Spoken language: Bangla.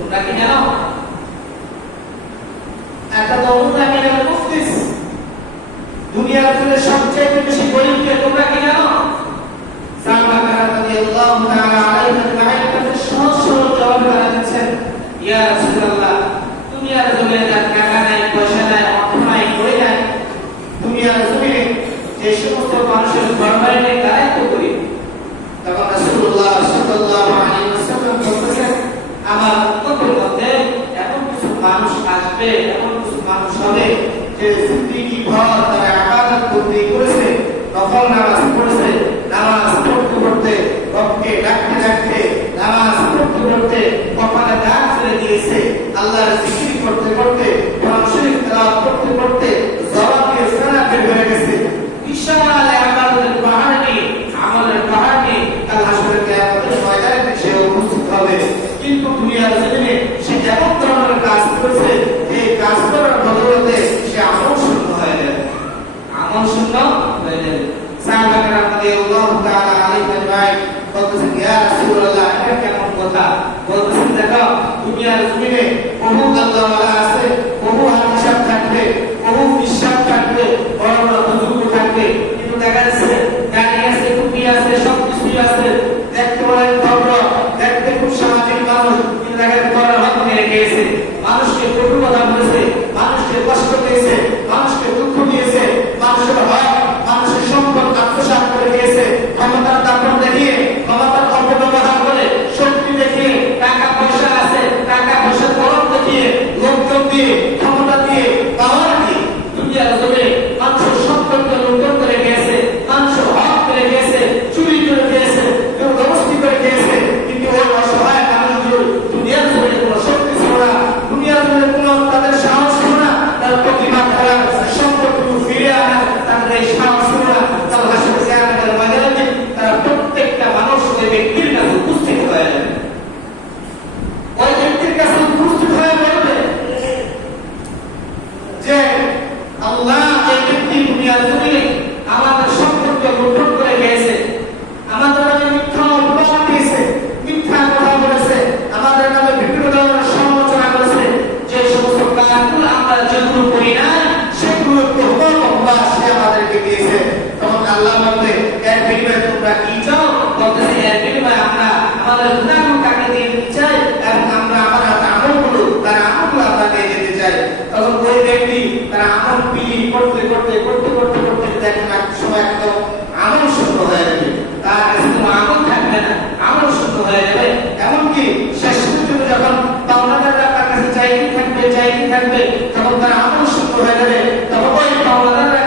তোমরা কি জানো একটা নমুনা মিনাল মুফলিস দুনিয়ার ভিতরে সবচেয়ে বেশি গরিবকে তোমরা কি জানো? সাহাবা রাদিয়াল্লাহু তাআলা আলাইহিম সহজ সরল জবাব দিচ্ছেন, ইয়া রাসূলুল্লাহ দুনিয়ার জমিনে যার টাকা নাই, পয়সা নাই, অর্থ নাই, করে নাই, দুনিয়ার জমিনে যে সমস্ত মানুষের ঘরবাড়ি নেই তারাই তো গরিব। তখন রাসূলুল্লাহ সাল্লাল্লাহু আলাইহি ওয়াসাল্লাম বলতেছেন, আমার উম্মতের মধ্যে এমন কিছু মানুষ আসবে, এমন কিছু মানুষ হবে যে জিন্দেগি ভর তারা ইবাদত করতে করেছে, নফল নামাজ পড়েছে, নামাজ পড়তে পড়তে রবকে ডাকতে ডাকতে, নামাজ পড়তে পড়তে কপালে দাগ ফেলে দিয়েছে, আল্লাহর জিকির করতে করতে, কোরআন শরীফ তেলাওয়াত করতে করতে জবান দিয়ে ফেনা বের হয়ে গেছে। বিশাল ইবাদতের পাহাড় নিয়ে, আমলের পাহাড় নিয়ে কাল হাসরের কিয়ামতের ময়দানে সে উপস্থিত হবে। কিন্তু দুনিয়ার জমিনে সে এমন ধরনের কাজ করেছে যে কাজ করার বদৌলতে সে আমল শূন্য হয়ে যাবে, আমল শূন্য হয়ে যাবে। সাহাবা কেরাম রাদিয়াল্লাহু তাআলা আলাইহিম আজমাইন বলতেছেন, ইয়া রাসূলুল্লাহ এটা কেমন কথা? বলতেছেন, দেখো দুনিয়ার জমিনে বহু আল্লাহওয়ালা আছে, বহু হাদিস থাকবে, বহু বিশ্বাস থাকবে, বড় বড় বুজুর্গ থাকবে, কিন্তু দেখা যাচ্ছে গাড়ি আছে, টুপি আছে, সব কিছুই আছে, দেখতে অনেক ভদ্র, দেখতে খুব সামাজিক মানুষ, কিন্তু দেখা যাচ্ছে বড় হাত মেরে গিয়েছে, মানুষকে কটু কথা বলেছে, মানুষকে কষ্ট দিয়েছে, মানুষকে দুঃখ দিয়েছে, মানুষের হক, মানুষের সম্পদ আত্মসাৎ করে দিয়েছে, ক্ষমতার দাপট দেখিয়ে, ক্ষমতার অপব্যবহার করে, শক্তি দেখিয়ে, টাকা পয়সা আছে, টাকা পয়সার গরম দেখিয়ে, লোকজন দিয়ে, ক্ষমতা দিয়ে, পাওয়ার দিয়ে দুনিয়ার জমিনে মানুষের সম্পদকে লুণ্ঠন করে গিয়েছে, মানুষের হক করে গিয়েছে, চুরি করে গিয়েছে, জবরদস্তি করে গিয়েছে। কিন্তু ওই অসহায় মানুষগুলো দুনিয়ার জমিনে কোনো শক্তি ছিল না, দুনিয়ার জমিনে কোনো তাদের সাহস ছিল না, তার প্রতিবাদ করার, সম্পদগুলো ফিরে আনার তাদের এই সাহস ছিল না। তার হাসির কিয়ামতের ময়দানে তারা প্রত্যেকটা মানুষ ওই ব্যক্তির কাছে উপস্থিত হয়ে যাবে, ওই ব্যক্তির কাছে উপস্থিত হয়ে বলবে যে আল্লাহ এই ব্যক্তি দুনিয়ার জমিনে আমাদের সম্পদকে লুণ্ঠন করে গিয়েছে, আমাদের নামে মিথ্যা অপবাদ দিয়েছে, মিথ্যা কথা বলেছে, আমাদের নামে বিভিন্ন ধরনের সমালোচনা করেছে, যে সমস্ত কাজগুলো আমরা যেগুলো করি না সেগুলো অপবাদ সে আমাদেরকে দিয়েছে। তখন আল্লাহ বলবে, এর বিনিময়ে তোমরা কি চাও? বলতেছে, এর বিনিময়ে আমরা আমাদের গুনাহগুলো তাকে দিয়ে দিতে চাই এবং আমরা আমাদের আমলগুলো, তার আমলগুলো আমরা দিয়ে দিতে চাই। তখন ওই ব্যক্তি তার আমল পিলি করতে করতে করতে করতে করতে দেখেন এক সময় একদম আমল শূন্য হয়ে যাবে, তার কাছে কোনো আমল থাকবে না, আমল শূন্য হয়ে যাবে। এমনকি শেষ পর্যন্ত যখন পাওনাদাররা তার কাছে চাইতে থাকবে, তখন তার আমল শূন্য হয়ে যাবে। তখন ওই পাওনাদাররা